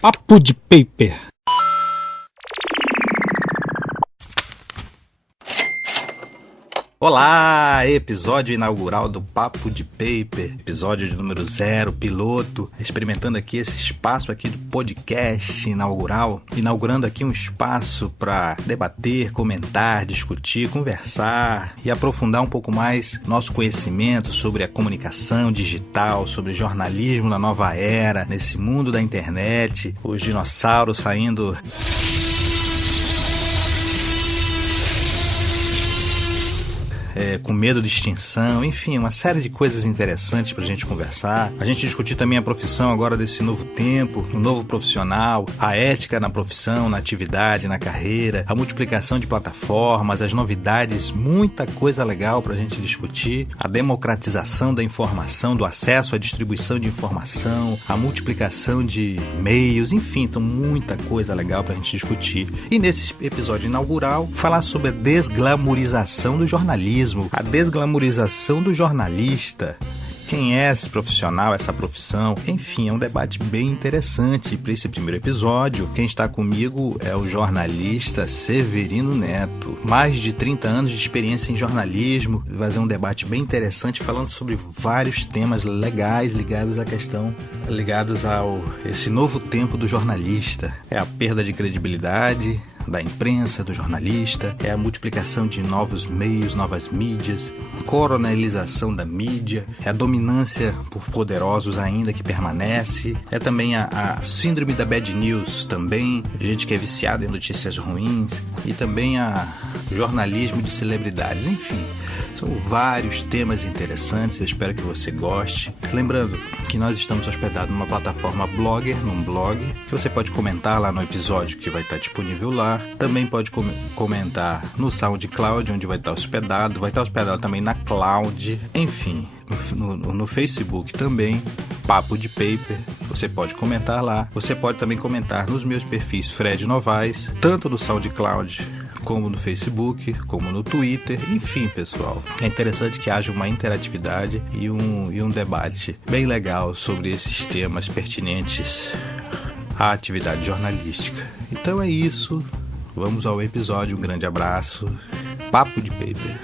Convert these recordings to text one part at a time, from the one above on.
Papo de Paper. Olá, episódio inaugural do Papo de Paper, episódio de número 0, piloto, experimentando aqui esse espaço aqui do podcast inaugural, inaugurando aqui um espaço para debater, comentar, discutir, conversar e aprofundar um pouco mais nosso conhecimento sobre a comunicação digital, sobre jornalismo na nova era, nesse mundo da internet, os dinossauros saindo... com medo de extinção, enfim, uma série de coisas interessantes pra gente conversar. A gente discutir também a profissão agora desse novo tempo, o novo profissional, a ética na profissão, na atividade, na carreira, a multiplicação de plataformas, as novidades, muita coisa legal pra gente discutir, a democratização da informação, do acesso à distribuição de informação, a multiplicação de meios, enfim, então muita coisa legal pra gente discutir. E nesse episódio inaugural, falar sobre a desglamorização do jornalismo, a desglamorização do jornalista. Quem é esse profissional, essa profissão? Enfim, é um debate bem interessante. Para esse primeiro episódio, quem está comigo é o jornalista Severino Neto. Mais de 30 anos de experiência em jornalismo. Vai fazer um debate bem interessante falando sobre vários temas legais ligados à questão, ligados ao esse novo tempo do jornalista. É a perda de credibilidade da imprensa, do jornalista, é a multiplicação de novos meios, novas mídias, coronelização da mídia, é a dominância por poderosos ainda que permanece, é também a síndrome da bad news também, gente que é viciada em notícias ruins, e também a jornalismo de celebridades, enfim. São vários temas interessantes, eu espero que você goste. Lembrando que nós estamos hospedados numa plataforma Blogger, num blog, que você pode comentar lá no episódio que vai estar disponível lá. Também pode comentar no SoundCloud, onde vai estar hospedado também na Cloud, enfim. No Facebook também, Papo de Paper, você pode comentar lá. Você pode também comentar nos meus perfis Fred Novaes, tanto no SoundCloud como no Facebook, como no Twitter, enfim, pessoal. É interessante que haja uma interatividade e um debate bem legal sobre esses temas pertinentes à atividade jornalística. Então é isso, vamos ao episódio, um grande abraço, Papo de Paper.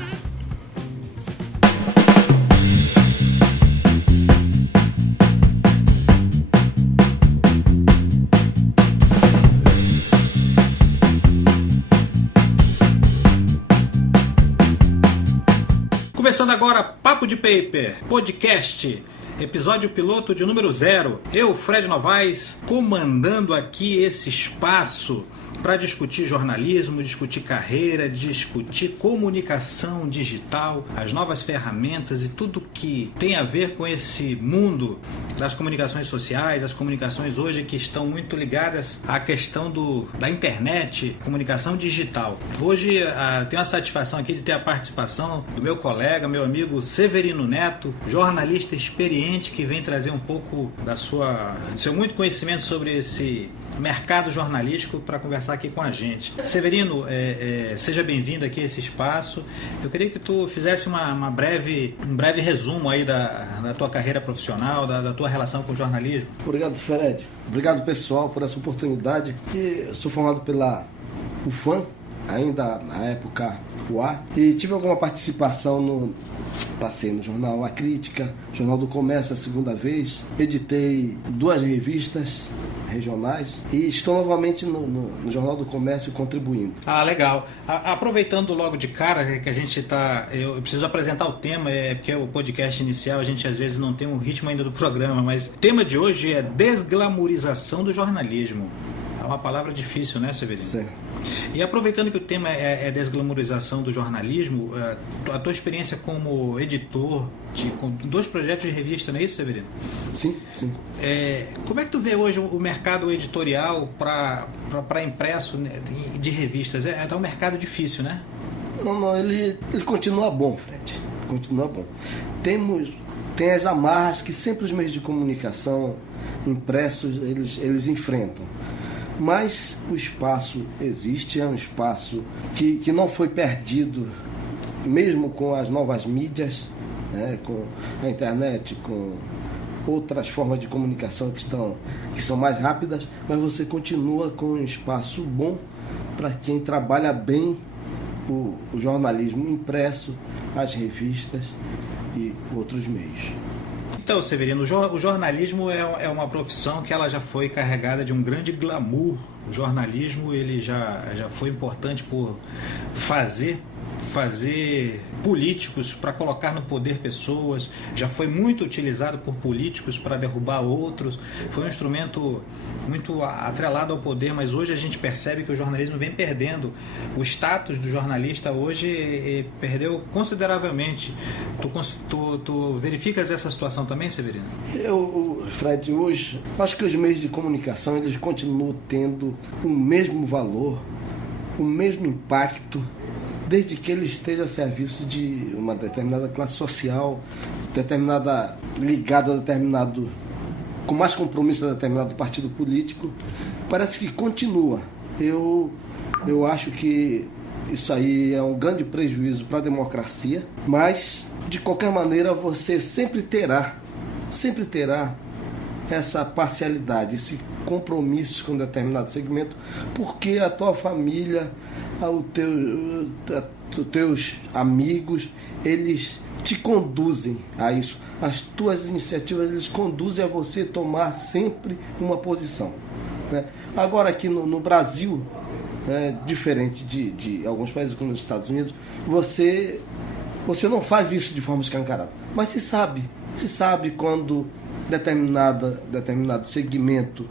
Começando agora, Papo de Paper, podcast, episódio piloto de número 0. Eu, Fred Novaes, comandando aqui esse espaço para discutir jornalismo, discutir carreira, discutir comunicação digital, as novas ferramentas e tudo que tem a ver com esse mundo das comunicações sociais, as comunicações hoje que estão muito ligadas à questão da internet, comunicação digital. Hoje tenho a satisfação aqui de ter a participação do meu colega, meu amigo Severino Neto, jornalista experiente que vem trazer um pouco do seu muito conhecimento sobre esse mercado jornalístico para conversar aqui com a gente. Severino, seja bem-vindo aqui a esse espaço. Eu queria que tu fizesse um breve resumo aí da tua carreira profissional, da tua relação com o jornalismo. Obrigado, Fred. Obrigado, pessoal, por essa oportunidade. Eu sou formado pela UFAM, ainda na época UA, e tive alguma participação passei no jornal A Crítica, Jornal do Comércio a segunda vez, editei 2 revistas regionais e estou novamente no Jornal do Comércio contribuindo. Ah, legal. Aproveitando logo de cara que a gente eu preciso apresentar o tema, porque o podcast inicial a gente às vezes não tem um ritmo ainda do programa, mas o tema de hoje é desglamorização do jornalismo. É uma palavra difícil, né, Severino? Sim. E aproveitando que o tema é desglamorização do jornalismo, a tua experiência como editor com 2 projetos de revista, não é isso, Severino? Sim. Como é que tu vê hoje o mercado editorial para impresso de revistas? É um mercado difícil, né? Não, ele continua bom, Fred. Continua bom. Tem as amarras que sempre os meios de comunicação impressos eles enfrentam. Mas o espaço existe, é um espaço que não foi perdido, mesmo com as novas mídias, né, com a internet, com outras formas de comunicação que são mais rápidas, mas você continua com um espaço bom para quem trabalha bem o jornalismo impresso, as revistas e outros meios. Então, Severino, o jornalismo é uma profissão que ela já foi carregada de um grande glamour. O jornalismo ele já foi importante por fazer políticos para colocar no poder pessoas, já foi muito utilizado por políticos para derrubar outros, foi um instrumento muito atrelado ao poder, mas hoje a gente percebe que o jornalismo vem perdendo. O status do jornalista hoje perdeu consideravelmente. Tu verificas essa situação também, Severino? Fred, hoje, acho que os meios de comunicação eles continuam tendo o mesmo valor, o mesmo impacto, desde que ele esteja a serviço de uma determinada classe social, ligada a determinado, com mais compromisso a determinado partido político. Parece que continua. Eu acho que isso aí é um grande prejuízo para a democracia, mas de qualquer maneira você sempre terá essa parcialidade, esse compromisso com determinado segmento, porque a tua família, os teus amigos, eles te conduzem a isso. As tuas iniciativas, eles conduzem a você tomar sempre uma posição, né? Agora aqui no Brasil, diferente de alguns países como os Estados Unidos, você não faz isso de forma escancarada, mas se sabe quando determinado segmento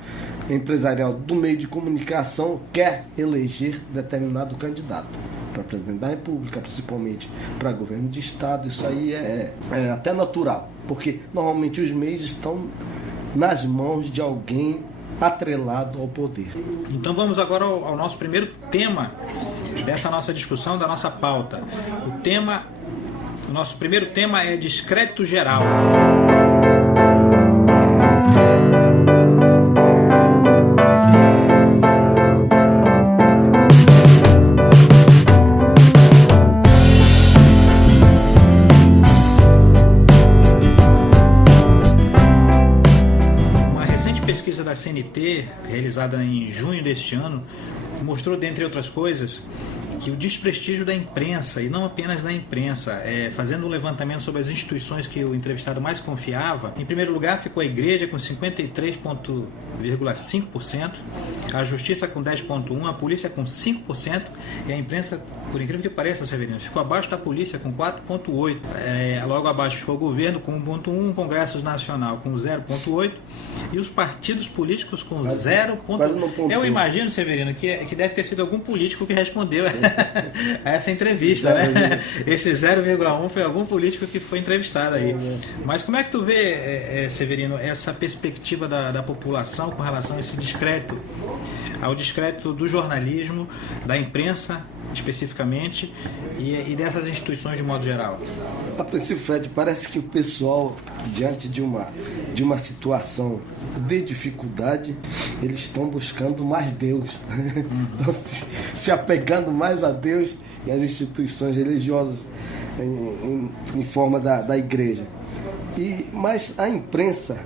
empresarial do meio de comunicação quer eleger determinado candidato para presidente da República, principalmente para governo de estado. Isso aí é até natural, porque normalmente os meios estão nas mãos de alguém atrelado ao poder. Então vamos agora ao nosso primeiro tema dessa nossa discussão, da nossa pauta. O nosso primeiro tema é descrédito geral. Da CNT, realizada em junho deste ano, mostrou, dentre outras coisas, que o desprestígio da imprensa, e não apenas da imprensa, fazendo um levantamento sobre as instituições que o entrevistado mais confiava, em primeiro lugar ficou a Igreja com 53,5%, a Justiça com 10,1%, a Polícia com 5%, e a imprensa, por incrível que pareça, Severino, ficou abaixo da Polícia com 4,8%. Logo abaixo ficou o Governo com 1,1%, o Congresso Nacional com 0,8% e os partidos políticos com 0,1%. Eu imagino, Severino, que deve ter sido algum político que respondeu a essa entrevista, né? Esse 0,1% foi algum político que foi entrevistado aí. Mas como é que tu vê, Severino, essa perspectiva da população com relação a esse descrédito, ao descrédito do jornalismo, da imprensa especificamente e dessas instituições de modo geral? A princípio, Fred, parece que o pessoal, diante de uma situação de dificuldade, eles estão buscando mais Deus, estão se apegando mais a Deus e às instituições religiosas em forma da igreja. Mas a imprensa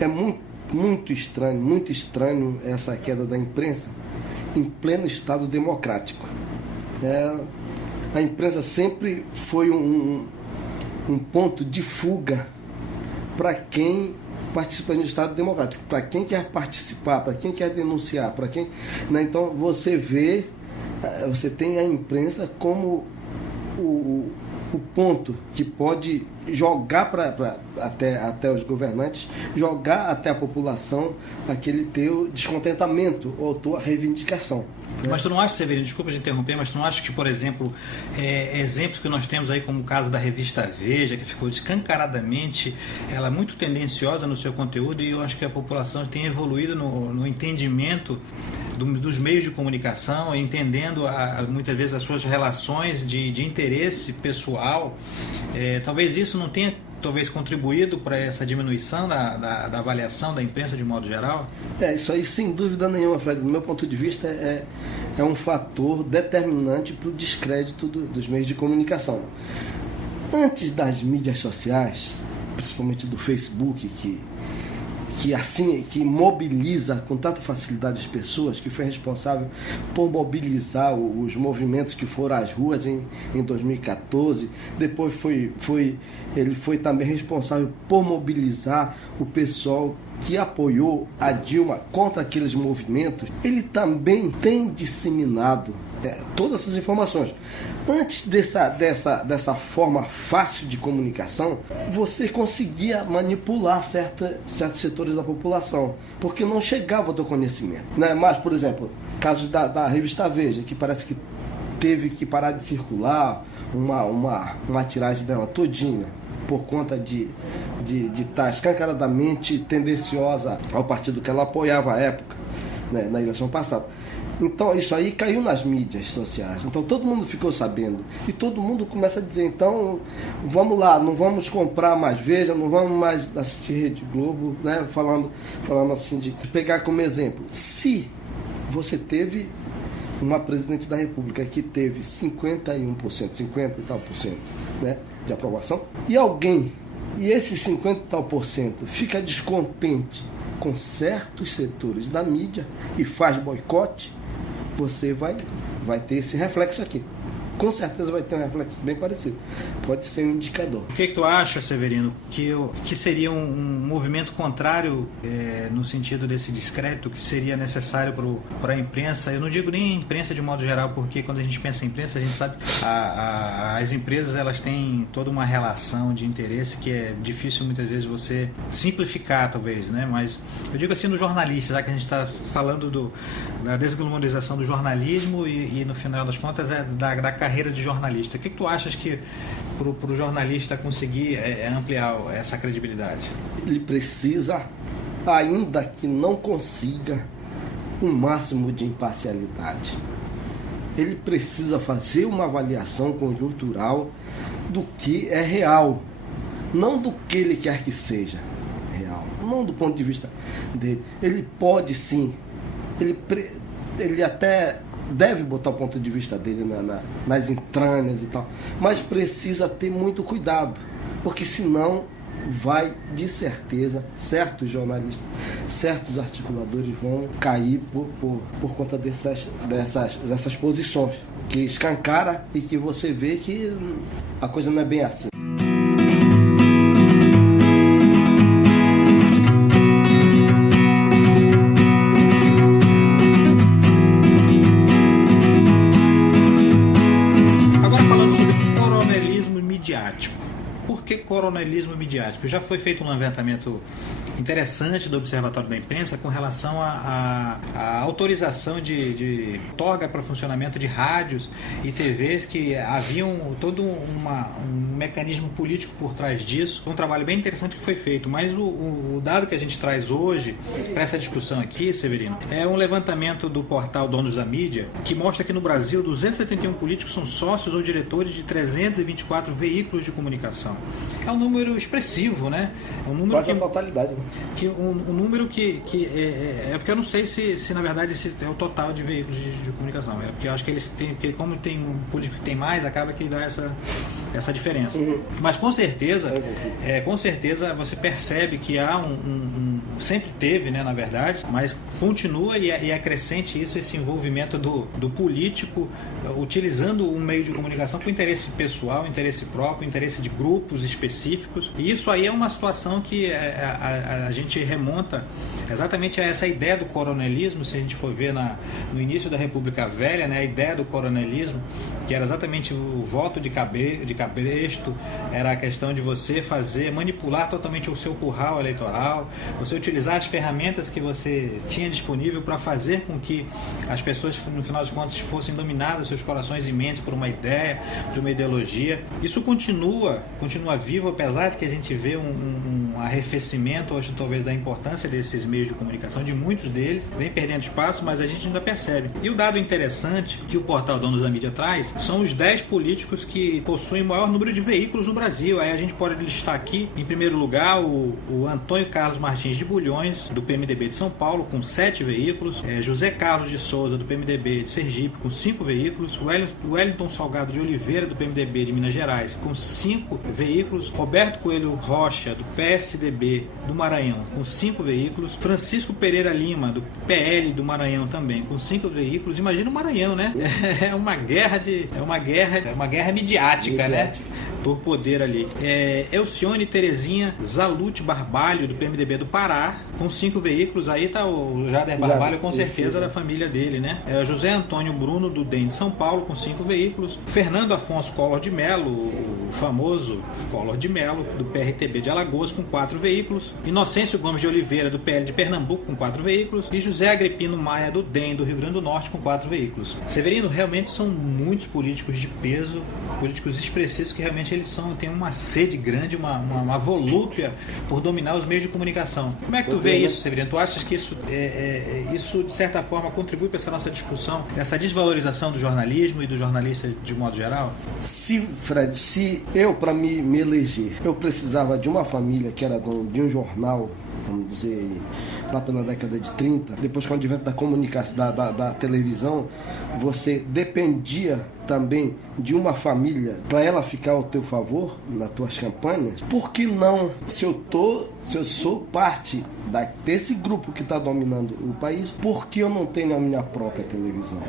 é muito estranho essa queda da imprensa em pleno Estado democrático. A imprensa sempre foi um ponto de fuga para quem participa do Estado democrático, para quem quer participar, para quem quer denunciar, para quem, né? Então você tem a imprensa como o ponto que pode jogar até os governantes, jogar até a população aquele teu descontentamento ou tua reivindicação. Mas tu não acha, Severino, desculpa te interromper, mas tu não acha que, por exemplo, exemplos que nós temos aí, como o caso da revista Veja, que ficou escancaradamente, ela é muito tendenciosa no seu conteúdo, e eu acho que a população tem evoluído no entendimento dos meios de comunicação, entendendo muitas vezes as suas relações de interesse pessoal. Talvez isso não tenha contribuído para essa diminuição da avaliação da imprensa de modo geral? Isso aí sem dúvida nenhuma, Fred. Do meu ponto de vista é um fator determinante para o descrédito dos meios de comunicação. Antes das mídias sociais, principalmente do Facebook, que mobiliza com tanta facilidade as pessoas, que foi responsável por mobilizar os movimentos que foram às ruas em 2014. Depois ele foi também responsável por mobilizar o pessoal que apoiou a Dilma contra aqueles movimentos. Ele também tem disseminado todas essas informações. Antes dessa forma fácil de comunicação, você conseguia manipular certos setores da população, porque não chegava ao teu conhecimento, né? Mas, por exemplo, casos da revista Veja, que parece que teve que parar de circular uma tiragem dela todinha, por conta de estar escancaradamente tendenciosa ao partido que ela apoiava à época, né, na eleição passada. Então isso aí caiu nas mídias sociais, então todo mundo ficou sabendo e todo mundo começa a dizer, então vamos lá, não vamos comprar mais Veja, não vamos mais assistir Rede Globo, né? Falando assim, de pegar como exemplo, se você teve uma presidente da República que teve 51%, 50 e tal por cento, né, de aprovação, e esse 50 e tal por cento fica descontente com certos setores da mídia e faz boicote, você vai ter esse reflexo aqui. Com certeza vai ter um reflexo bem parecido. Pode ser um indicador. O que tu acha, Severino, que seria um movimento contrário no sentido desse descrédito que seria necessário para a imprensa? Eu não digo nem imprensa de modo geral, porque quando a gente pensa em imprensa, a gente sabe que as empresas elas têm toda uma relação de interesse que é difícil muitas vezes você simplificar, talvez, né? Mas eu digo assim no jornalista, já que a gente está falando da desglamorização do jornalismo e no final das contas da carreira de jornalista. O que tu achas que para o jornalista conseguir ampliar essa credibilidade? Ele precisa, ainda que não consiga, um máximo de imparcialidade. Ele precisa fazer uma avaliação conjuntural do que é real, não do que ele quer que seja real, não do ponto de vista dele. Ele pode sim, ele até deve botar o ponto de vista dele nas entranhas e tal, mas precisa ter muito cuidado, porque senão vai, de certeza, certos jornalistas, certos articuladores vão cair por conta dessas posições que escancara e que você vê que a coisa não é bem assim. Por que coronelismo midiático? Já foi feito um levantamento interessante do Observatório da Imprensa com relação à autorização de outorga para funcionamento de rádios e TVs, que haviam todo um mecanismo político por trás disso. Um trabalho bem interessante que foi feito, mas o dado que a gente traz hoje para essa discussão aqui, Severino, é um levantamento do portal Donos da Mídia, que mostra que no Brasil 271 políticos são sócios ou diretores de 324 veículos de comunicação. É um número expressivo, né? É um número quase a totalidade, né? Um número que é porque eu não sei se na verdade esse é o total de veículos de comunicação. É porque eu acho que eles têm, porque como tem um político que tem mais, acaba que dá essa diferença. Uhum. Mas com certeza você percebe que há sempre teve, né, na verdade, mas continua e é crescente esse envolvimento do político utilizando um meio de comunicação com interesse pessoal, interesse próprio, interesse de grupos específicos. E isso aí é uma situação que a gente remonta exatamente a essa ideia do coronelismo. Se a gente for ver no início da República Velha, né, a ideia do coronelismo, que era exatamente o voto de cabresto, era a questão de você manipular totalmente o seu curral eleitoral, você utilizar as ferramentas que você tinha disponível para fazer com que as pessoas, no final de contas, fossem dominadas, seus corações e mentes, por uma ideia, de uma ideologia. Isso continua vivo, apesar de que a gente vê um arrefecimento, hoje, talvez, da importância desses meios de comunicação, de muitos deles, vem perdendo espaço, mas a gente ainda percebe. E o dado interessante que o portal Donos da Mídia traz são os 10 políticos que possuem maior número de veículos no Brasil. Aí a gente pode listar aqui, em primeiro lugar, o Antônio Carlos Martins de Bulhões, do PMDB de São Paulo, com 7 veículos, José Carlos de Souza, do PMDB de Sergipe, com 5 veículos, o Wellington Salgado de Oliveira, do PMDB de Minas Gerais, com 5 veículos, Roberto Coelho Rocha, do PSDB do Maranhão, com 5 veículos, Francisco Pereira Lima, do PL do Maranhão, também com 5 veículos. Imagina o Maranhão, né? É uma guerra midiática, né? Por poder ali. Elcione Terezinha Zalute Barbalho, do PMDB do Pará, com 5 veículos. Aí tá o Jader Barbalho, com certeza, da família dele, né? José Antônio Bruno, do DEM de São Paulo, com 5 veículos. Fernando Afonso Collor de Mello, o famoso Collor de Mello, do PRTB de Alagoas, com 4 veículos. Inocêncio Gomes de Oliveira, do PL de Pernambuco, com 4 veículos. E José Agripino Maia, do DEM do Rio Grande do Norte, com 4 veículos. Severino, realmente são muitos políticos de peso, políticos expressivos, que realmente eles têm uma sede grande, uma volúpia por dominar os meios de comunicação. Como é que tu vê isso, Severino? Tu achas que isso, de certa forma, contribui para essa nossa discussão, essa desvalorização do jornalismo e do jornalista de modo geral? Fred, se eu, para me eleger, eu precisava de uma família que era dono de um jornal, vamos dizer, lá pela década de 30, depois com o advento da comunicação, da televisão, você dependia também de uma família para ela ficar ao teu favor nas tuas campanhas. Por que não, se eu sou parte desse grupo que está dominando o país, por que eu não tenho a minha própria televisão?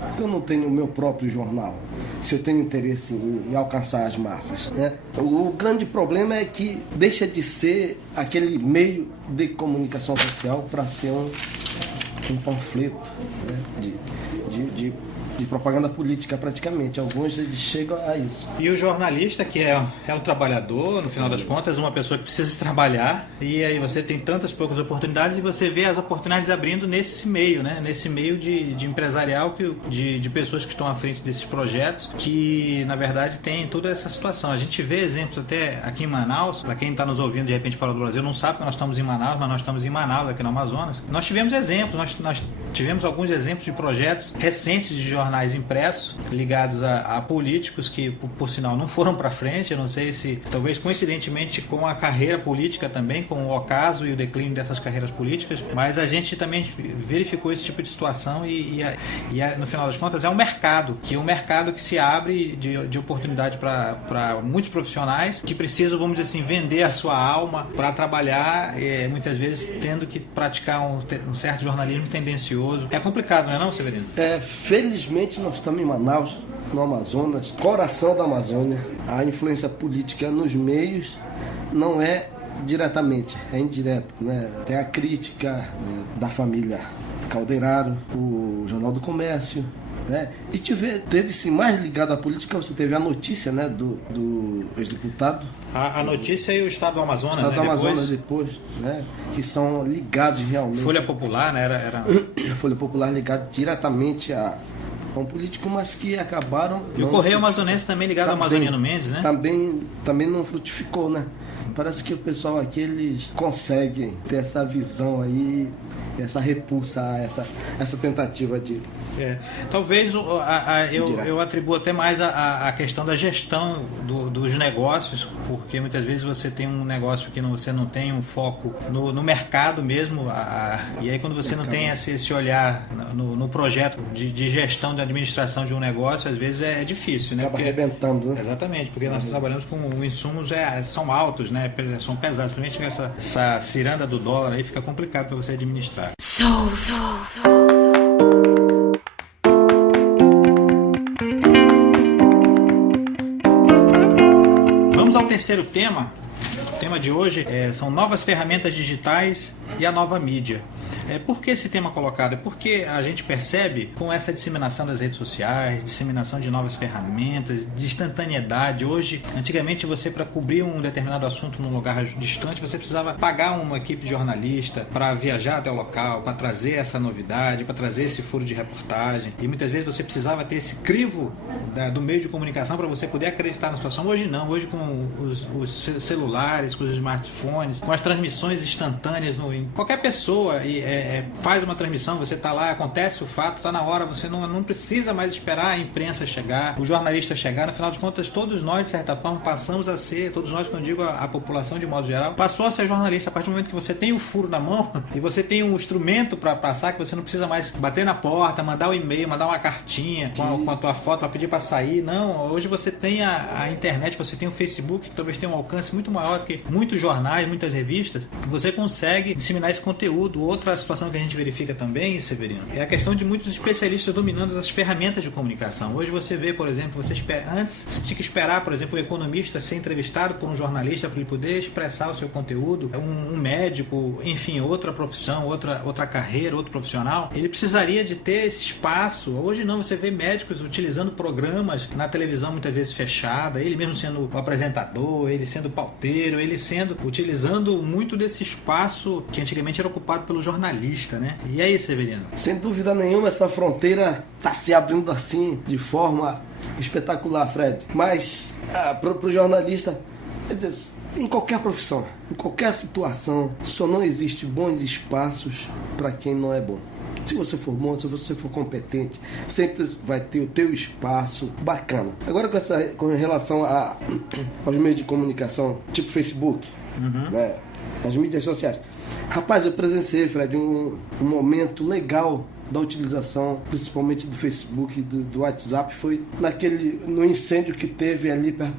Por que eu não tenho o meu próprio jornal? Se eu tenho interesse em alcançar as massas, né? O grande problema é que deixa de ser aquele meio de comunicação social para ser um panfleto, né? de propaganda política, praticamente. Alguns chegam a isso. E o jornalista, que é um trabalhador, no final das contas, uma pessoa que precisa trabalhar, e aí você tem tantas poucas oportunidades, e você vê as oportunidades abrindo nesse meio, né? Nesse meio de empresarial, de pessoas que estão à frente desses projetos, que, na verdade, tem toda essa situação. A gente vê exemplos até aqui em Manaus, para quem está nos ouvindo, de repente, fora do Brasil, não sabe que nós estamos em Manaus, mas nós estamos em Manaus, aqui no Amazonas. Nós tivemos exemplos, nós tivemos alguns exemplos de projetos recentes de jornais impressos ligados a políticos que, por sinal, não foram para frente. Eu não sei se, talvez coincidentemente com a carreira política também, com o ocaso e o declínio dessas carreiras políticas, mas a gente também verificou esse tipo de situação e no final das contas é um mercado que se abre de oportunidade para muitos profissionais que precisam, vamos dizer assim, vender a sua alma para trabalhar, muitas vezes tendo que praticar um certo jornalismo tendencioso. É complicado, não é não, Severino? Felizmente nós estamos em Manaus, no Amazonas, coração da Amazônia. A influência política nos meios não é diretamente, é indireta, né? Tem a crítica, né, da família Calderaro, o Jornal do Comércio, né? E teve-se mais ligado à política, você teve a notícia, né, do ex-deputado. A notícia e o Estado do Amazonas, o Estado do Amazonas depois, né, que são ligados realmente. Folha Popular, né? Era... Folha Popular ligado diretamente a um político, mas que acabaram... E o Correio Amazonense também ligado ao Amazoniano Mendes, né? Também não frutificou, né? Parece que o pessoal aqui, eles conseguem ter essa visão aí, essa repulsa, essa tentativa de... Talvez eu atribuo até mais a questão da gestão dos negócios, porque muitas vezes você tem um negócio que você não tem um foco no mercado mesmo, e aí quando você não tem esse olhar no projeto de gestão, de administração de um negócio, às vezes é difícil, né? Acaba arrebentando, né? Exatamente, porque nós trabalhamos com insumos são altos, né? São pesados, principalmente essa ciranda do dólar aí fica complicado para você administrar. Vamos ao terceiro tema. O tema de hoje são novas ferramentas digitais e a nova mídia. Por que esse tema colocado? É porque a gente percebe, com essa disseminação das redes sociais, disseminação de novas ferramentas, de instantaneidade. Hoje, antigamente, você, para cobrir um determinado assunto num lugar distante, você precisava pagar uma equipe de jornalista para viajar até o local, para trazer essa novidade, para trazer esse furo de reportagem. E muitas vezes você precisava ter esse crivo do meio de comunicação para você poder acreditar na situação. Hoje não. Hoje, com os celulares, com os smartphones, com as transmissões instantâneas, qualquer pessoa faz uma transmissão, você está lá, acontece o fato, está na hora, você não precisa mais esperar a imprensa chegar, o jornalista chegar. No final de contas, todos nós, de certa forma, passamos a ser, todos nós, quando eu digo a população de modo geral, passou a ser jornalista a partir do momento que você tem o furo na mão e você tem um instrumento para passar, que você não precisa mais bater na porta, mandar um e-mail, mandar uma cartinha com a tua foto para pedir para sair. Não, hoje você tem a internet, você tem o Facebook, que talvez tenha um alcance muito maior do que muitos jornais, muitas revistas, você consegue disseminar esse conteúdo. Outra situação que a gente verifica também, Severino, é a questão de muitos especialistas dominando as ferramentas de comunicação. Hoje você vê, por exemplo, antes você tinha que esperar, por exemplo, o economista ser entrevistado por um jornalista para ele poder expressar o seu conteúdo, um médico, enfim, outra profissão, outra carreira, outro profissional, ele precisaria de ter esse espaço. Hoje não, você vê médicos utilizando programas na televisão muitas vezes fechada, ele mesmo sendo o apresentador, ele sendo pauteiro, utilizando muito desse espaço que antigamente era ocupado pelo jornalista, né? E aí, Severino? Sem dúvida nenhuma, essa fronteira está se abrindo assim, de forma espetacular, Fred. Mas, para o jornalista, quer dizer, em qualquer profissão, em qualquer situação, só não existe bons espaços para quem não é bom. Se você for bom, se você for competente, sempre vai ter o teu espaço bacana. Agora, com relação aos meios de comunicação, tipo Facebook, né, as mídias sociais. Rapaz, eu presenciei, Fred, um momento legal da utilização, principalmente do Facebook e do WhatsApp, foi no incêndio que teve ali perto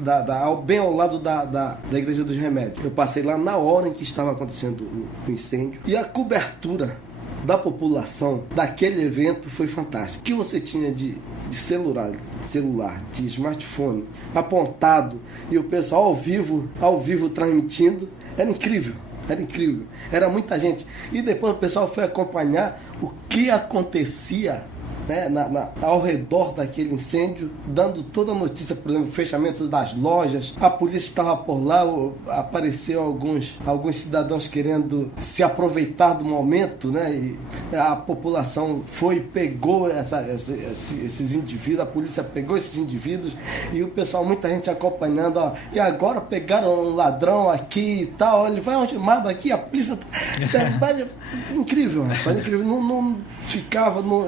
bem ao lado da Igreja dos Remédios. Eu passei lá na hora em que estava acontecendo o incêndio e a cobertura da população daquele evento foi fantástica. O que você tinha de celular, de smartphone apontado e o pessoal ao vivo transmitindo, era incrível. Era muita gente. E depois o pessoal foi acompanhar o que acontecia, né, ao redor daquele incêndio, dando toda a notícia, por exemplo, fechamento das lojas. A polícia estava por lá, apareceu alguns cidadãos querendo se aproveitar do momento, né? E a população pegou esses indivíduos, a polícia pegou esses indivíduos e o pessoal, muita gente acompanhando, ó, e agora pegaram um ladrão aqui e tal, ele vai algemado aqui, a polícia incrível, rapaz, incrível.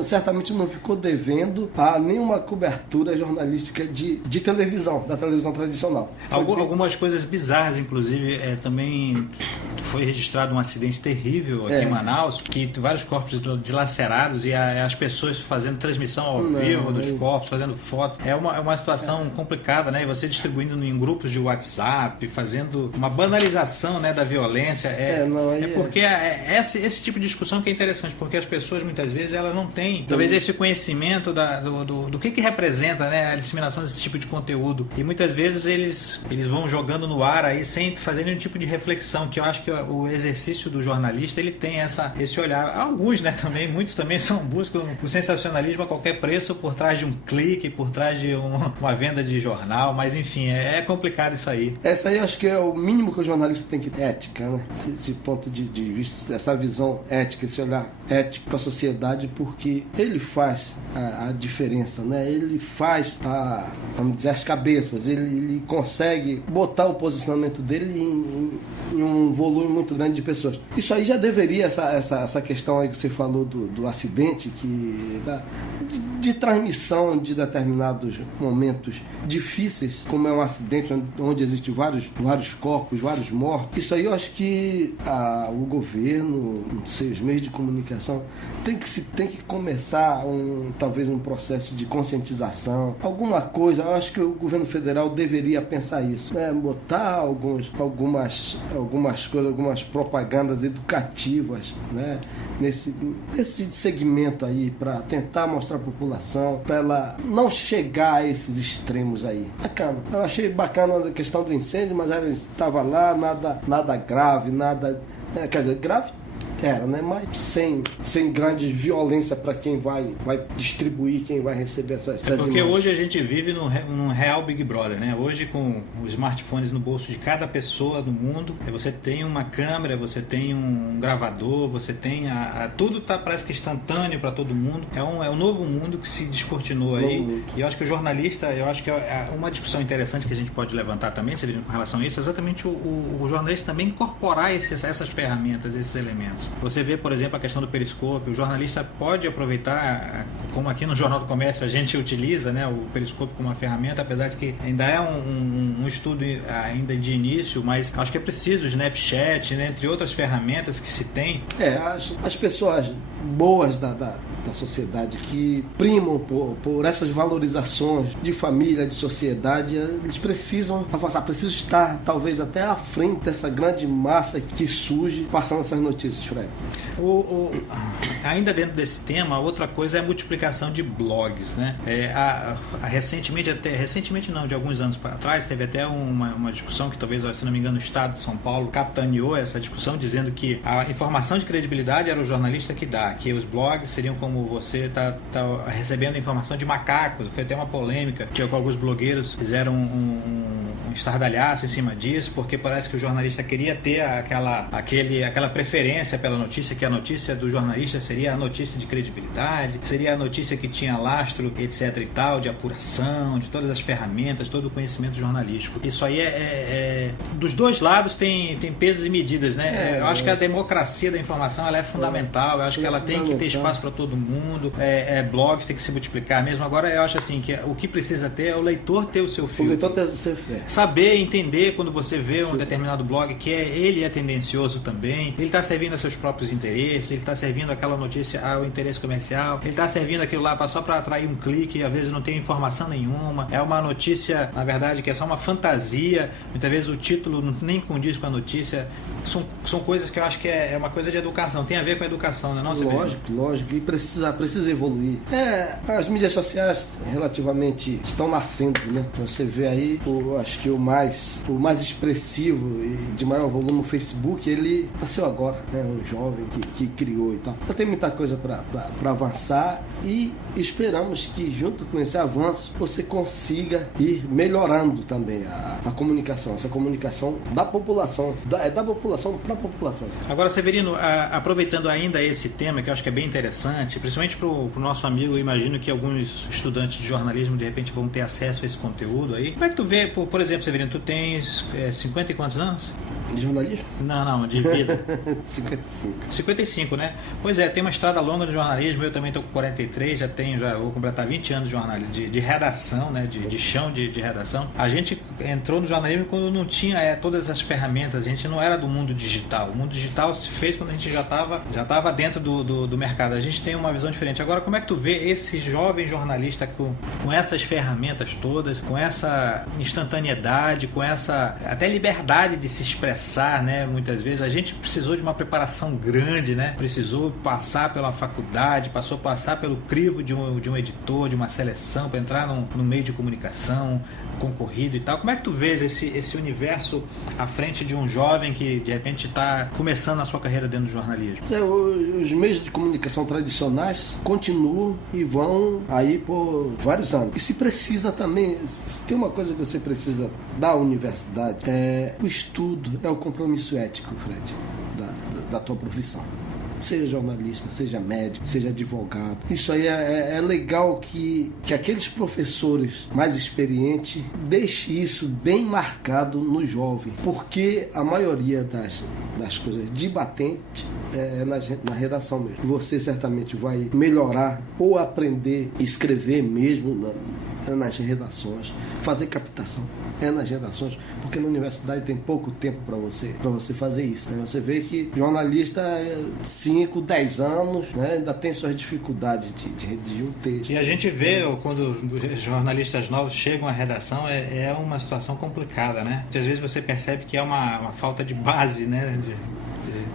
Certamente não ficou devendo a nenhuma cobertura jornalística de televisão, da televisão tradicional. Algumas coisas bizarras, inclusive, também foi registrado um acidente terrível aqui em Manaus, que vários corpos dilacerados e as pessoas fazendo transmissão ao vivo dos corpos, fazendo fotos. É uma situação complicada, né? E você distribuindo em grupos de WhatsApp, fazendo uma banalização, né, da violência. Porque esse tipo de discussão que é interessante, porque as pessoas muitas vezes elas não têm talvez esse conhecimento do que representa, né, a disseminação desse tipo de conteúdo, e muitas vezes eles vão jogando no ar aí sem fazer nenhum tipo de reflexão, que eu acho que o exercício do jornalista ele tem esse olhar. Alguns, né, também, muitos também buscam o sensacionalismo a qualquer preço, por trás de um clique, por trás de uma venda de jornal, mas enfim, é complicado isso aí. Essa aí eu acho que é o mínimo que o jornalista tem que ter, ética, né? Esse ponto de vista, essa visão ética, esse olhar ético para a sociedade, porque ele faz a diferença, né? Ele faz vamos dizer, as cabeças, ele consegue botar o posicionamento dele em um volume muito grande de pessoas. Isso aí já deveria, essa questão aí que você falou do acidente, de transmissão de determinados momentos difíceis, como é um acidente onde existem vários corpos, vários mortos. Isso aí eu acho que o governo, não sei, os meios de comunicação tem que começar talvez um processo de conscientização, alguma coisa. Eu acho que o governo federal deveria pensar isso, né? Botar algumas coisas, algumas propagandas educativas, né? Nesse segmento aí, para tentar mostrar à população, para ela não chegar a esses extremos aí. Bacana. Eu achei bacana a questão do incêndio, mas ela estava lá, nada grave, nada... Quer dizer, grave era, né? Mas sem grande violência para quem vai distribuir, quem vai receber essas porque imagens. Hoje a gente vive num real Big Brother, né? Hoje, com os smartphones no bolso de cada pessoa do mundo, você tem uma câmera, você tem um gravador, você tem tudo parece que instantâneo para todo mundo. É um novo mundo que se descortinou aí. E eu acho que o jornalista, uma discussão interessante que a gente pode levantar também, Severino, com relação a isso, é exatamente o jornalista também incorporar essas ferramentas, esses elementos. Você vê, por exemplo, a questão do Periscope. O jornalista pode aproveitar, como aqui no Jornal do Comércio a gente utiliza, né, o Periscope como uma ferramenta, apesar de que ainda é um estudo ainda de início, mas acho que é preciso o Snapchat, né, entre outras ferramentas que se tem. As pessoas boas da sociedade que primam por essas valorizações de família, de sociedade, eles precisam avançar, precisam estar talvez até à frente dessa grande massa que surge passando essas notícias, Fred. Ainda dentro desse tema, outra coisa é a multiplicação de blogs, né? Recentemente não, de alguns anos para trás, teve até uma discussão que talvez, se não me engano, o Estado de São Paulo capitaneou essa discussão, dizendo que a informação de credibilidade era o jornalista que dá, que os blogs seriam como você tá recebendo informação de macacos. Foi até uma polêmica, que alguns blogueiros fizeram um estardalhaço em cima disso, porque parece que o jornalista queria ter aquela preferência pela notícia, que a notícia do jornalista seria a notícia de credibilidade, seria a notícia que tinha lastro, etc e tal, de apuração, de todas as ferramentas, todo o conhecimento jornalístico. Isso aí dos dois lados tem pesos e medidas, né? Eu acho que a democracia da informação ela é fundamental, eu acho que ela tem que ter espaço para todo mundo, blogs tem que se multiplicar mesmo. Agora eu acho assim, que o que precisa ter é o leitor ter o seu filtro. O leitor ter o seu filtro. Saber, entender quando você vê um determinado blog que ele é tendencioso também, ele está servindo a seus próprios interesses, ele está servindo aquela notícia ao interesse comercial, ele está servindo aquilo lá só para atrair um clique, às vezes não tem informação nenhuma, é uma notícia, na verdade, que é só uma fantasia, muitas vezes o título nem condiz com a notícia. São coisas que eu acho que é uma coisa de educação, tem a ver com a educação, né? Lógico, e precisa evoluir. As mídias sociais relativamente estão nascendo, né? Você vê aí, acho que o mais expressivo e de maior volume, o Facebook, ele nasceu agora, né? Um jovem que criou e tal. Então tem muita coisa para avançar e esperamos que junto com esse avanço você consiga ir melhorando também a comunicação, essa comunicação da população, da população para a população. Agora, Severino, aproveitando ainda esse tema que eu acho que é bem interessante, principalmente para o nosso amigo, eu imagino que alguns estudantes de jornalismo de repente vão ter acesso a esse conteúdo aí. Como é que tu vê, por exemplo, Severino, tu tens 50 e quantos anos? De jornalismo? Não, de vida. 55. 55, né? Pois é, tem uma estrada longa no jornalismo, eu também estou com 43, já vou completar 20 anos de jornalismo, de redação, né? De chão de redação. A gente entrou no jornalismo quando não tinha todas as ferramentas, a gente não era do mundo digital. O mundo digital se fez quando a gente já estava dentro do mercado. A gente tem uma visão diferente. Agora, como é que tu vê esse jovem jornalista com essas ferramentas todas, com essa instantaneidade, com essa até liberdade de se expressar, né? Muitas vezes a gente precisou de uma preparação grande, né? Precisou passar pela faculdade, passar pelo crivo de um editor, de uma seleção para entrar no meio de comunicação concorrido e tal. Como é que tu vês esse universo à frente de um jovem que de repente está começando a sua carreira dentro do jornalismo? Os meios de comunicação tradicionais continuam e vão aí por vários anos. E se precisa também, se tem uma coisa que você precisa da universidade, é o estudo, é o compromisso ético, Fred, da tua profissão. Seja jornalista, seja médico, seja advogado. Isso aí é legal que aqueles professores mais experientes deixem isso bem marcado no jovem, porque a maioria das coisas de batente é na redação mesmo. Você certamente vai melhorar ou aprender a escrever mesmo nas redações, fazer captação nas redações, porque na universidade tem pouco tempo para você fazer isso, né? Você vê que jornalista 5, 10 anos, né, ainda tem suas dificuldades de redigir um texto. E a gente vê quando os jornalistas novos chegam à redação, é uma situação complicada, né? Muitas vezes você percebe que é uma falta de base, né?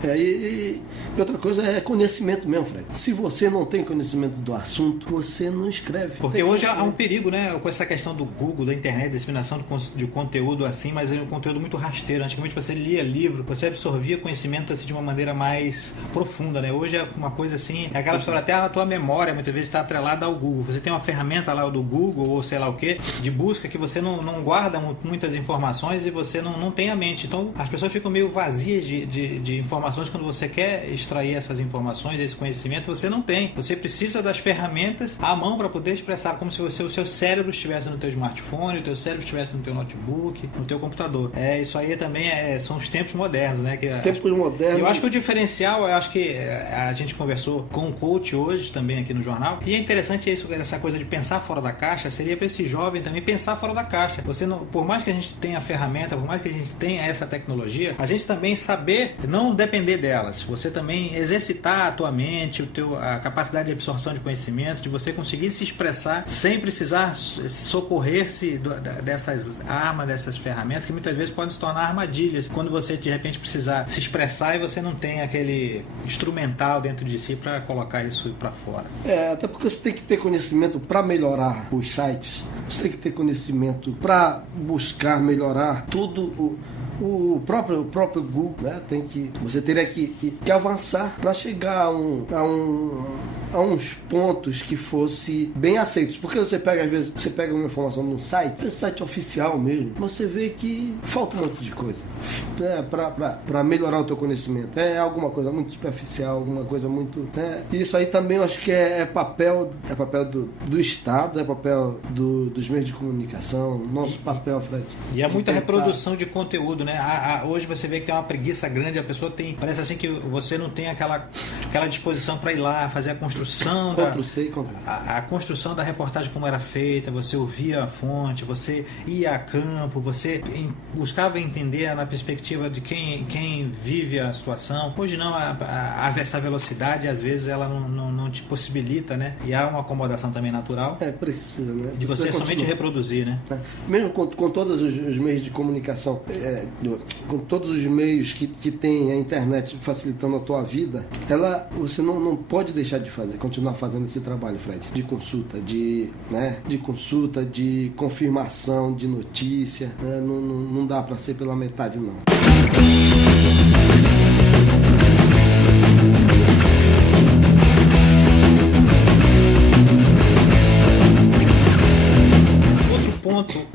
E outra coisa é conhecimento mesmo, Fred. Se você não tem conhecimento do assunto, você não escreve. Porque hoje há um perigo, né? Com essa questão do Google, da internet, da disseminação de conteúdo assim, mas é um conteúdo muito rasteiro. Antigamente você lia livro, você absorvia conhecimento assim, de uma maneira mais profunda, né? Hoje é uma coisa assim, é aquela história, até a tua memória muitas vezes está atrelada ao Google. Você tem uma ferramenta lá do Google ou sei lá o que, de busca, que você não guarda muitas informações e você não tem a mente. Então as pessoas ficam meio vazias de informação informações, quando você quer extrair essas informações, esse conhecimento, você não tem. Você precisa das ferramentas à mão para poder expressar, como se o seu cérebro estivesse no teu smartphone, o teu cérebro estivesse no teu notebook, no teu computador. Isso aí também são os tempos modernos, né? Tempos modernos. Eu acho que o diferencial, eu acho que a gente conversou com um coach hoje também aqui no jornal, e é interessante isso, essa coisa de pensar fora da caixa, seria para esse jovem também pensar fora da caixa. Você não, por mais que a gente tenha a ferramenta, por mais que a gente tenha essa tecnologia, a gente também saber não depender delas. Você também exercitar a tua mente, a capacidade de absorção de conhecimento, de você conseguir se expressar sem precisar socorrer-se dessas armas, dessas ferramentas que muitas vezes podem se tornar armadilhas quando você de repente precisar se expressar e você não tem aquele instrumental dentro de si para colocar isso para fora. Até porque você tem que ter conhecimento para melhorar os sites, você tem que ter conhecimento para buscar melhorar tudo. O próprio Google, né, você teria que avançar para chegar a uns pontos que fosse bem aceitos. Porque você pega, às vezes, uma informação num site, esse site oficial mesmo, você vê que falta um monte de coisa, né, para melhorar o teu conhecimento. É alguma coisa muito superficial, alguma coisa muito... Isso aí também eu acho que é papel do Estado, é papel dos meios de comunicação, nosso papel, Fred. E há muita reprodução de conteúdo, né? Hoje você vê que tem uma preguiça grande, a pessoa parece assim que você não tem aquela disposição para ir lá fazer a construção a construção da reportagem como era feita, você ouvia a fonte, você ia a campo, você buscava entender na perspectiva de quem vive a situação. Hoje não, essa velocidade às vezes ela não te possibilita, né? E há uma acomodação também natural. Precisa, né? De você somente reproduzir, né? Mesmo com todos os meios de comunicação, com todos os meios que tem a internet facilitando a tua vida, você não pode deixar de continuar fazendo esse trabalho, Fred, de consulta, de confirmação de notícia, né? Não dá para ser pela metade, não.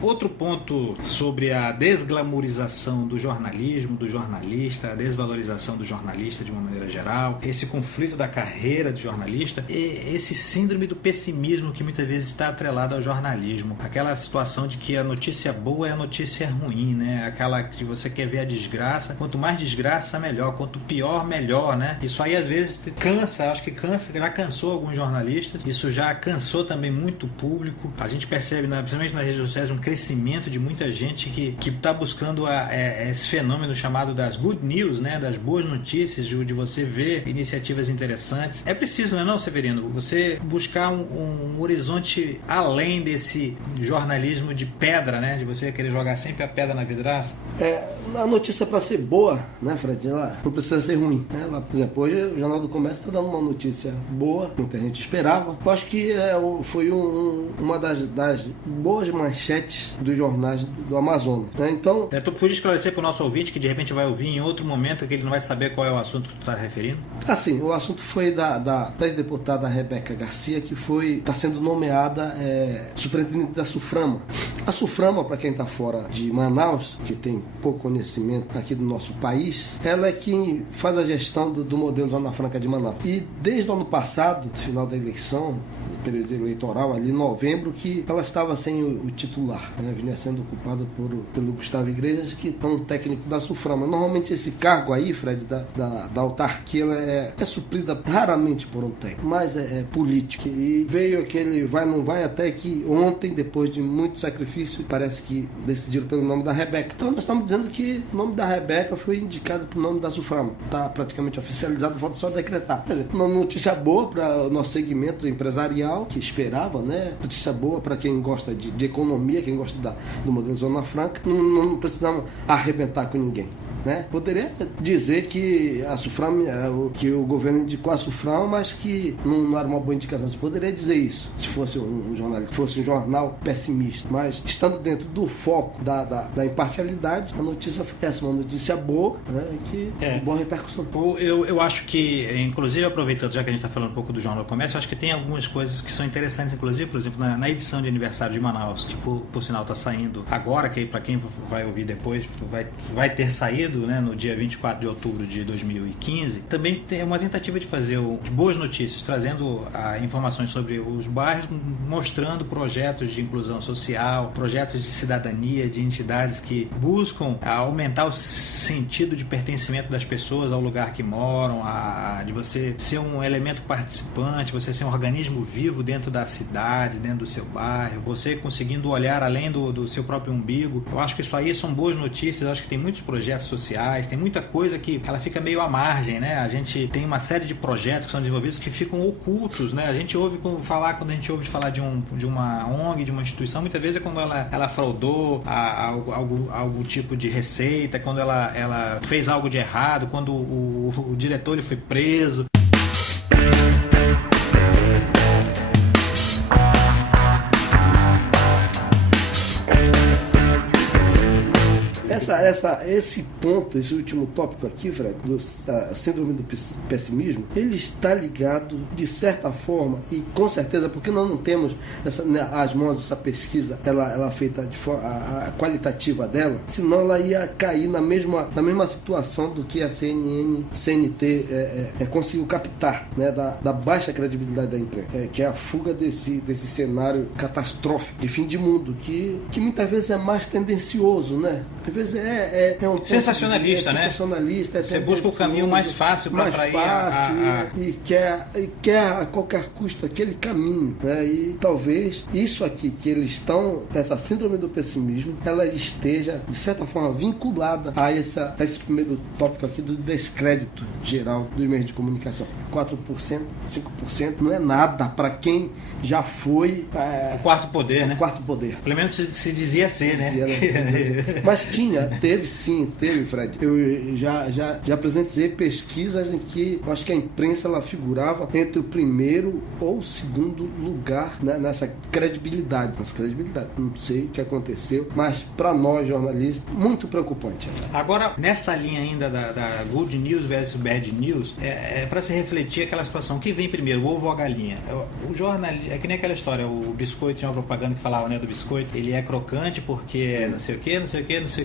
Outro ponto sobre a desglamorização do jornalismo, do jornalista, a desvalorização do jornalista de uma maneira geral, esse conflito da carreira de jornalista, e esse síndrome do pessimismo que muitas vezes está atrelado ao jornalismo. Aquela situação de que a notícia boa é a notícia ruim, né? Aquela que você quer ver a desgraça, quanto mais desgraça, melhor, quanto pior, melhor, né? Isso aí às vezes cansa, acho que já cansou alguns jornalistas, isso já cansou também muito o público. A gente percebe, principalmente nas redes sociais, um crescimento de muita gente que está buscando esse fenômeno chamado das good news, né? Das boas notícias, de você ver iniciativas interessantes. É preciso, não é não, Severino? Você buscar um horizonte além desse jornalismo de pedra, né? De você querer jogar sempre a pedra na vidraça. A notícia para ser boa, né, Fred? Ela não precisa ser ruim, né? Por exemplo, hoje o Jornal do Comércio está dando uma notícia boa, muita gente esperava. Eu acho que foi uma das boas manchetes dos jornais do Amazonas, né? Então... Tu podia esclarecer para o nosso ouvinte que de repente vai ouvir em outro momento que ele não vai saber qual é o assunto que tu está referindo? Sim, o assunto foi da ex-deputada Rebeca Garcia, que está sendo nomeada superintendente da SUFRAMA. A SUFRAMA, para quem está fora de Manaus, que tem pouco conhecimento aqui do nosso país, ela é quem faz a gestão do modelo Zona Franca de Manaus. E desde o ano passado, no final da eleição, no período eleitoral, ali em novembro, que ela estava sem o titular, né? Vinha sendo ocupado pelo Gustavo Igrejas, que é um técnico da SUFRAMA. Normalmente esse cargo aí, Fred, da autarquia, ela é suprida raramente por um técnico, mas é político. E veio aquele não vai, até que ontem, depois de muito sacrifício, parece que decidiram pelo nome da Rebeca. Então nós estamos dizendo que o nome da Rebeca foi indicado para o nome da SUFRAMA. Está praticamente oficializado, falta só decretar. Quer dizer, uma notícia boa para o nosso segmento empresarial, que esperava, né? Notícia boa para quem gosta de economia, quem gosta do modelo Zona Franca. Não precisamos arrebentar com ninguém, né? Poderia dizer que a SUFRAMA, que o governo indicou a SUFRAMA, mas que não era uma boa indicação. Você poderia dizer isso se fosse um jornal pessimista, mas estando dentro do foco da imparcialidade, a notícia foi essa, uma notícia boa, né? Que de boa repercussão. Eu acho que, inclusive, aproveitando já que a gente está falando um pouco do Jornal do Comércio, acho que tem algumas coisas que são interessantes, inclusive, por exemplo, na edição de aniversário de Manaus, que por sinal está saindo agora, que para quem vai ouvir depois vai ter saído. nascido, né, no dia 24 de outubro de 2015, também é uma tentativa de fazer de boas notícias, trazendo informações sobre os bairros, mostrando projetos de inclusão social, projetos de cidadania, de entidades que buscam aumentar o sentido de pertencimento das pessoas ao lugar que moram, de você ser um elemento participante, você ser um organismo vivo dentro da cidade, dentro do seu bairro, você conseguindo olhar além do seu próprio umbigo. Eu acho que isso aí são boas notícias. Eu acho que tem muitos projetos sociais, tem muita coisa que ela fica meio à margem, né? A gente tem uma série de projetos que são desenvolvidos que ficam ocultos, né? A gente ouve quando a gente ouve falar de uma ONG, de uma instituição, muitas vezes é quando ela fraudou algum tipo de receita, quando ela fez algo de errado, quando o diretor ele foi preso. Esse ponto, esse último tópico aqui, Fred, a síndrome do pessimismo, ele está ligado de certa forma, e com certeza, porque nós não temos às mãos essa pesquisa, ela feita de forma a qualitativa dela, senão ela ia cair na mesma situação do que a CNT conseguiu captar, né, da baixa credibilidade da imprensa, que é a fuga desse cenário catastrófico de fim de mundo, que muitas vezes é mais tendencioso, né? Às vezes é um sensacionalista, né? Sensacionalista, você busca o caminho mais fácil para atrair e quer a qualquer custo aquele caminho, né? E talvez isso aqui que eles estão, essa síndrome do pessimismo, ela esteja de certa forma vinculada a esse primeiro tópico aqui do descrédito geral dos meios de comunicação. 4%, 5% não é nada para quem já foi o quarto poder, né? O quarto poder. Pelo menos se dizia ser, né? Mas teve, Fred. Eu já apresentei pesquisas em que eu acho que a imprensa ela figurava entre o primeiro ou o segundo lugar, né, nessa credibilidade. Não sei o que aconteceu, mas para nós jornalistas, muito preocupante. Agora, nessa linha ainda da good news versus bad news, é para se refletir aquela situação. O que vem primeiro, o ovo ou a galinha? O jornalista, é que nem aquela história, o biscoito, tinha uma propaganda que falava, né, do biscoito, ele é crocante porque não sei o que,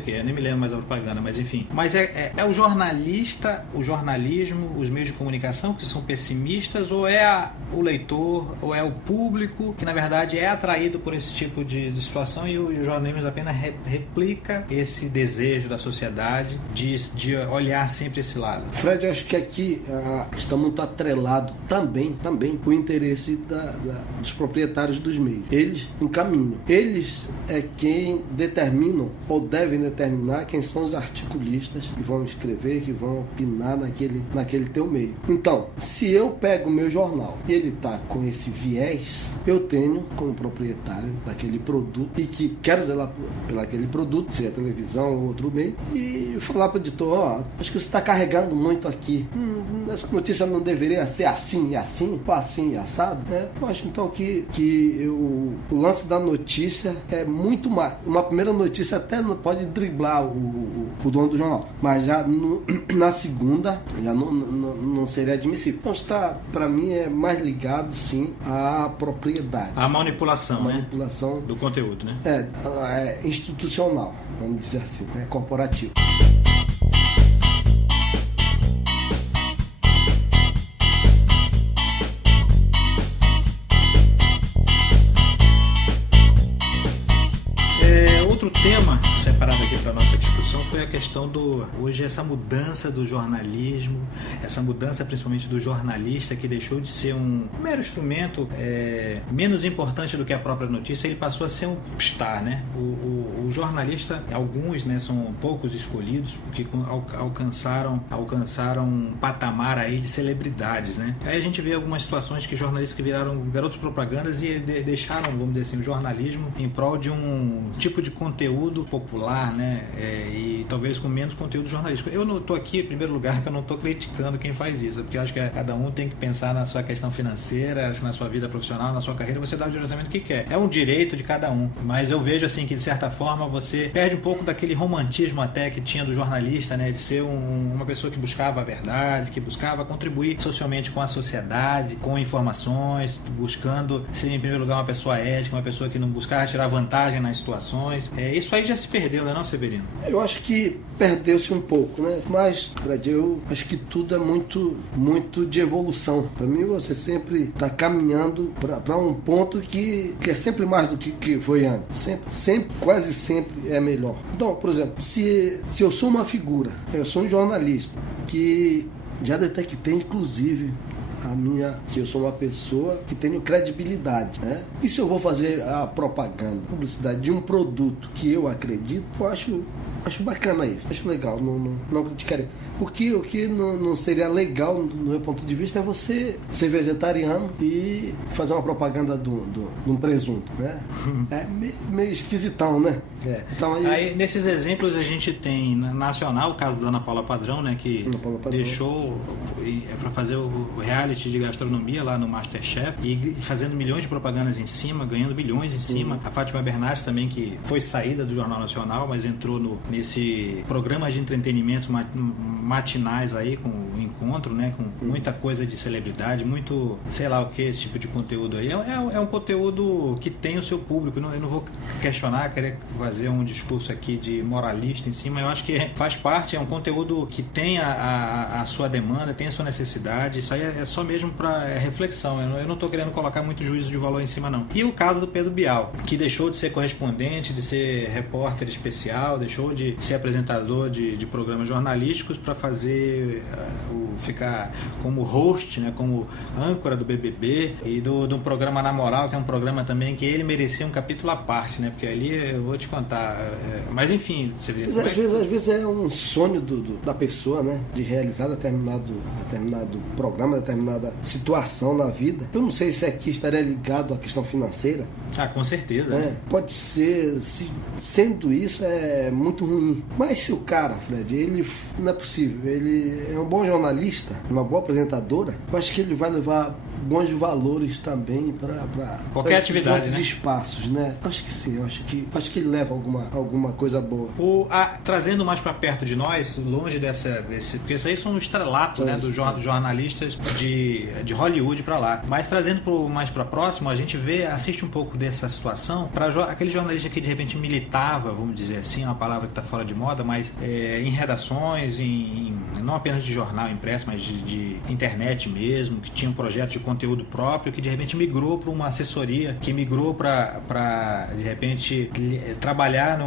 eu nem me lembro mais a propaganda, mas enfim. Mas é o jornalista, o jornalismo, os meios de comunicação que são pessimistas, ou é o leitor, ou é o público que na verdade é atraído por esse tipo de situação, e o jornalismo apenas replica esse desejo da sociedade de olhar sempre esse lado. Fred, eu acho que aqui está muito atrelado também o interesse dos proprietários dos meios. Eles encaminham. Eles é quem determinam ou devem determinar quem são os articulistas que vão escrever, que vão opinar naquele teu meio. Então, se eu pego o meu jornal e ele está com esse viés, eu tenho, como proprietário daquele produto e que quero zelar pelo aquele produto, seja televisão ou outro meio, e falar para o editor, acho que você está carregando muito aqui. Essa notícia não deveria ser assim e assim, ou assim e assado, né? Eu acho então que o lance da notícia é muito mais. Uma primeira notícia até não pode driblar o dono do jornal, mas já na segunda já não seria admissível. Então está, para mim, é mais ligado sim à propriedade, a manipulação, manipulação do conteúdo, né? É institucional, vamos dizer assim, corporativo. Outro tema separado aqui para a nossa discussão foi a questão hoje essa mudança do jornalismo, essa mudança principalmente do jornalista, que deixou de ser um mero instrumento menos importante do que a própria notícia, ele passou a ser um star, né? O jornalista, alguns, né, são poucos escolhidos, porque alcançaram um patamar aí de celebridades, né? Aí a gente vê algumas situações que jornalistas que viraram garotos propagandas e deixaram, vamos dizer assim, o jornalismo em prol de um tipo de conteúdo popular, né? E talvez com menos conteúdo jornalístico. Eu não estou aqui, em primeiro lugar, que eu não estou criticando quem faz isso, porque eu acho que cada um tem que pensar na sua questão financeira, na sua vida profissional, na sua carreira, você dá o direcionamento que quer. É um direito de cada um, mas eu vejo assim que, de certa forma, forma você perde um pouco daquele romantismo até que tinha do jornalista, né? De ser uma pessoa que buscava a verdade, que buscava contribuir socialmente com a sociedade, com informações, buscando ser em primeiro lugar uma pessoa ética, uma pessoa que não buscava tirar vantagem nas situações. Isso aí já se perdeu, não é não, Severino? Eu acho que perdeu-se um pouco, né? Mas, Fred, eu acho que tudo é muito de evolução. Para mim, você sempre está caminhando para um ponto que é sempre mais do que foi antes. Sempre, quase sempre é melhor. Então, por exemplo, se eu sou uma figura, eu sou um jornalista que já detectei, inclusive, que eu sou uma pessoa que tenho credibilidade, né? E se eu vou fazer a propaganda, publicidade de um produto que eu acredito, eu acho bacana isso, acho legal, não criticaria. O que não seria legal, do meu ponto de vista, é você ser vegetariano e fazer uma propaganda de um presunto, né? É meio esquisitão, né? Então, aí, nesses exemplos, a gente tem nacional o caso da Ana Paula Padrão, né? Que deixou para fazer o reality de gastronomia lá no MasterChef e fazendo milhões de propagandas em cima, ganhando bilhões em cima. A Fátima Bernardes também, que foi saída do Jornal Nacional, mas entrou nesse programa de entretenimento matinais aí, com o encontro, né? Com muita coisa de celebridade, muito, sei lá o que, esse tipo de conteúdo aí. É um conteúdo que tem o seu público. Eu não vou questionar, querer fazer um discurso aqui de moralista em cima. Eu acho que faz parte, é um conteúdo que tem a sua demanda, tem a sua necessidade. Isso aí é só mesmo para reflexão. Eu não estou querendo colocar muito juízo de valor em cima, não. E o caso do Pedro Bial, que deixou de ser correspondente, de ser repórter especial, deixou de ser apresentador de programas jornalísticos para fazer ficar como host, né, como âncora do BBB e do programa Na Moral, que é um programa também que ele merecia um capítulo à parte, né, porque ali eu vou te contar, mas enfim, você vê. Às vezes é um sonho da pessoa, né, de realizar determinado programa, determinada situação na vida. Eu não sei se aqui estaria ligado à questão financeira. Com certeza. Né? Pode ser, sendo isso, é muito ruim. Mas se o cara, Fred, ele não é possível, ele é um bom jornalista, uma boa apresentadora, eu acho que ele vai levar bons valores também para qualquer atividade, né? Espaços, né? Acho que sim, acho que ele leva alguma coisa boa. Trazendo mais para perto de nós, longe desse, porque isso aí são estrelatos, né, dos jornalistas de Hollywood para lá. Mas trazendo mais para próximo, a gente assiste um pouco dessa situação para aquele jornalista que de repente militava, vamos dizer assim, é uma palavra que está fora de moda, mas em redações, não apenas de jornal impresso, mas de internet mesmo, que tinha um projeto de conteúdo próprio, que de repente migrou para uma assessoria, que migrou para de repente trabalhar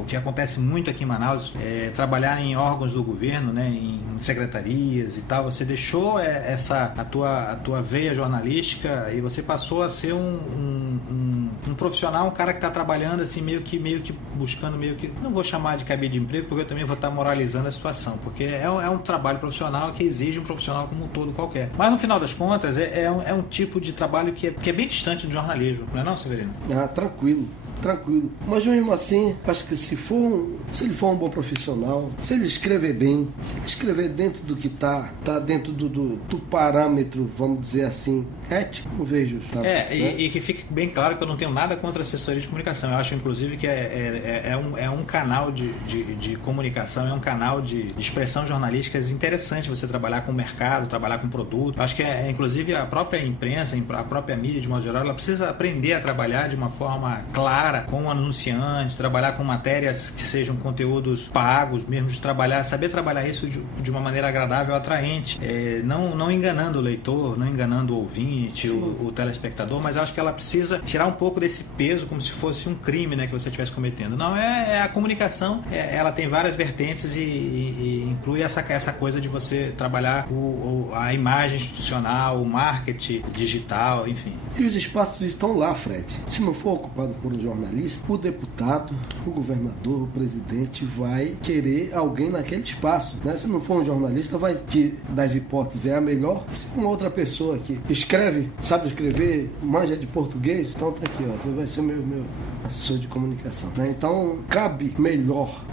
o que acontece muito aqui em Manaus, trabalhar em órgãos do governo, né, em secretarias e tal. Você deixou a tua veia jornalística e você passou a ser um profissional, um cara que está trabalhando assim, meio que buscando, não vou chamar de cabide de emprego, porque eu também vou estar moralizando a situação, porque é um trabalho profissional que exige um profissional como um todo qualquer. Mas no final das contas é um tipo de trabalho que é bem distante do jornalismo, não é não, Severino? Tranquilo. Mas mesmo assim, acho que se ele for um bom profissional, se ele escrever bem, se ele escrever dentro do que tá dentro do parâmetro, vamos dizer assim, ético, não vejo. Né? E que fique bem claro que eu não tenho nada contra a assessoria de comunicação. Eu acho, inclusive, que é um canal de comunicação, é um canal de expressão jornalística interessante você trabalhar com o mercado, trabalhar com produto. Eu acho que, inclusive, a própria imprensa, a própria mídia, de modo geral, ela precisa aprender a trabalhar de uma forma clara, com o anunciante, trabalhar com matérias que sejam conteúdos pagos, mesmo de saber trabalhar isso de uma maneira agradável, atraente, não enganando o leitor, não enganando o ouvinte, o telespectador, mas eu acho que ela precisa tirar um pouco desse peso como se fosse um crime, né, que você estivesse cometendo. Não, a comunicação, ela tem várias vertentes e inclui essa coisa de você trabalhar a imagem institucional, o marketing digital, enfim. E os espaços estão lá, Fred. Se não for ocupado por um jornalista, o deputado, o governador, o presidente vai querer alguém naquele espaço, né? Se não for um jornalista, vai que das hipóteses é a melhor. Se uma outra pessoa que sabe escrever, manja de português, então tá aqui, vai ser meu assessor de comunicação, né? Então cabe melhor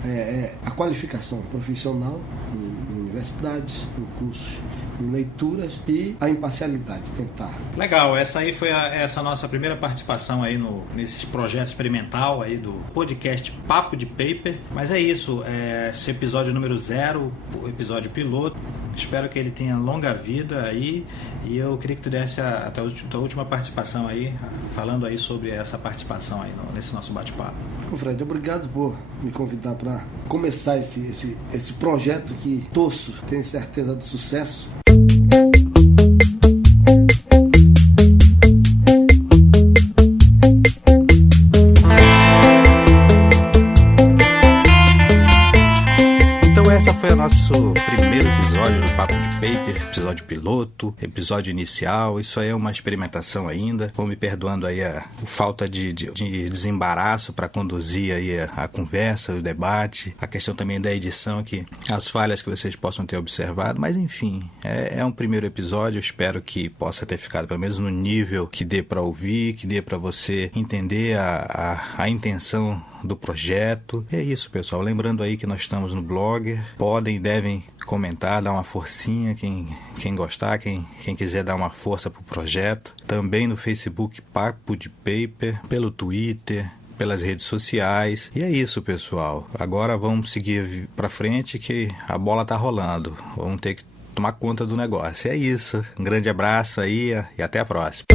a qualificação profissional em universidade, em cursos em leituras e a imparcialidade, tentar. Legal, essa aí foi essa nossa primeira participação aí nesse projeto experimental aí do podcast Papo de Paper. Mas é isso, esse episódio número 0, o episódio piloto. Espero que ele tenha longa vida aí, e eu queria que tu desse a tua última participação aí, falando aí sobre essa participação aí nesse nosso bate-papo. Fred, obrigado por me convidar para começar esse projeto que torço, tenho certeza do sucesso. Esse foi o nosso primeiro episódio do Papo de Paper, episódio piloto, episódio inicial. Isso aí é uma experimentação ainda. Vão me perdoando aí a falta de desembaraço para conduzir aí a conversa, o debate, a questão também da edição, que as falhas que vocês possam ter observado. Mas enfim, é um primeiro episódio. Eu espero que possa ter ficado pelo menos no nível que dê para ouvir, que dê para você entender a intenção do projeto. E é isso, pessoal. Lembrando aí que nós estamos no Blogger. Podem e devem comentar, dar uma forcinha, quem gostar, quem quiser dar uma força pro projeto. Também no Facebook Papo de Paper, pelo Twitter, pelas redes sociais. E é isso, pessoal. Agora vamos seguir pra frente, que a bola tá rolando. Vamos ter que tomar conta do negócio. É isso. Um grande abraço aí e até a próxima.